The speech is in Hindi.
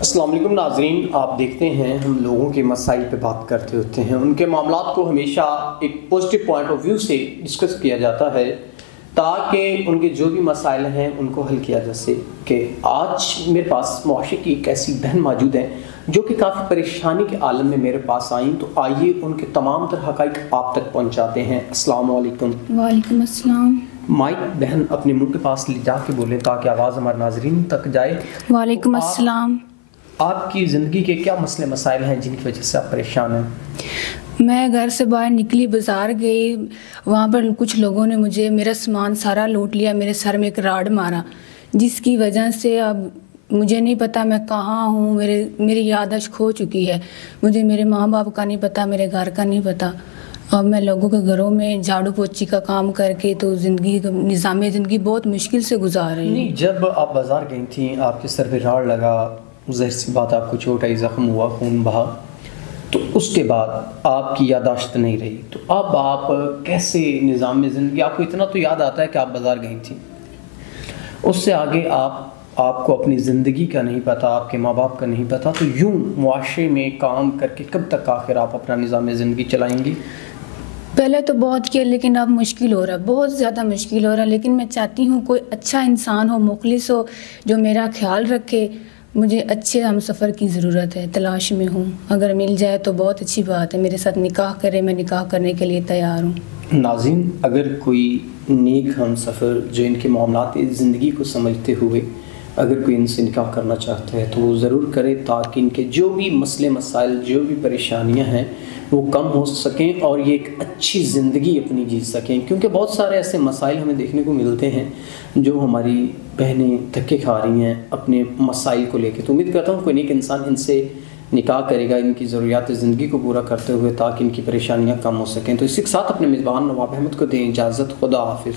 अस्सलाम वालेकुम नाज़रीन, आप देखते हैं हम लोगों के मसाइल पे बात करते होते हैं, उनके मामलात को हमेशा एक पॉजिटिव पॉइंट ऑफ व्यू से डिस्कस किया जाता है ताकि उनके जो भी मसाइल हैं उनको हल किया जा सके। आज मेरे पास मुआशरे की एक ऐसी बहन मौजूद है जो कि काफ़ी परेशानी के आलम में मेरे पास आई, तो आइए उनके तमाम तरह हक़ाइक़ आप तक पहुँचाते हैं। अस्सलाम वालेकुम। वालेकुम अस्सलाम। माइक बहन अपने मुंह के पास ले जाके बोलें ताकि आवाज़ हमारे नाज़रीन तक जाए। वालेकुम अस्सलाम। आपकी ज़िंदगी के क्या मसले मसाइल हैं जिनकी वजह से आप परेशान हैं? मैं घर से बाहर निकली, बाज़ार गई, वहाँ पर कुछ लोगों ने मेरा सामान सारा लूट लिया, मेरे सर में एक राड मारा, जिसकी वजह से अब मुझे नहीं पता मैं कहाँ हूँ। मेरी याददाश्त खो चुकी है। मुझे मेरे माँ बाप का नहीं पता, मेरे घर का नहीं पता। अब मैं लोगों के घरों में झाड़ू पोछी का काम करके तो निज़ाम ज़िंदगी बहुत मुश्किल से गुजार रही हूँ। जब आप बाज़ार गई थी, आपके सर पे राड लगा, ज़ाहिर सी बात आपको चोट आई, ज़ख्म हुआ, खून बहा, तो उसके बाद आपकी याददाश्त नहीं रही, तो अब आप कैसे निज़ाम ज़िंदगी, आपको इतना तो याद आता है कि आप बाज़ार गई थी, उससे आगे आपको अपनी ज़िंदगी का नहीं पता, आपके माँ बाप का नहीं पता, तो यूँ मुआशरे में काम करके कब तक आखिर आप अपना निज़ाम ज़िंदगी चलाएंगी? पहले तो बहुत किया, लेकिन अब मुश्किल हो रहा है, बहुत ज़्यादा मुश्किल हो रहा है। लेकिन मैं चाहती हूँ कोई अच्छा इंसान हो, मुखलिस हो, जो मेरा ख्याल रखे। मुझे अच्छे हम सफ़र की ज़रूरत है, तलाश में हूँ। अगर मिल जाए तो बहुत अच्छी बात है, मेरे साथ निकाह करे, मैं निकाह करने के लिए तैयार हूँ। नाज़रीन, अगर कोई नेक हम सफ़र जो इनके मामलात ज़िंदगी को समझते हुए अगर कोई इनसे निकाह करना चाहता है तो वो ज़रूर करे, ताकि इनके जो भी मसले मसाइल, जो भी परेशानियां हैं वो कम हो सकें और ये एक अच्छी ज़िंदगी अपनी जी सकें। क्योंकि बहुत सारे ऐसे मसाइल हमें देखने को मिलते हैं जो हमारी बहनें धक्के खा रही हैं अपने मसाइल को लेकर। तो उम्मीद करता हूँ कोई नेक इंसान इनसे निकाह करेगा, इनकी ज़रूरियात ज़िंदगी को पूरा करते हुए, ताकि इनकी परेशानियाँ कम हो सकें। तो इसी के साथ अपने मेज़बान नवाब अहमद को दें इजाज़त। खुदा हाफिज़।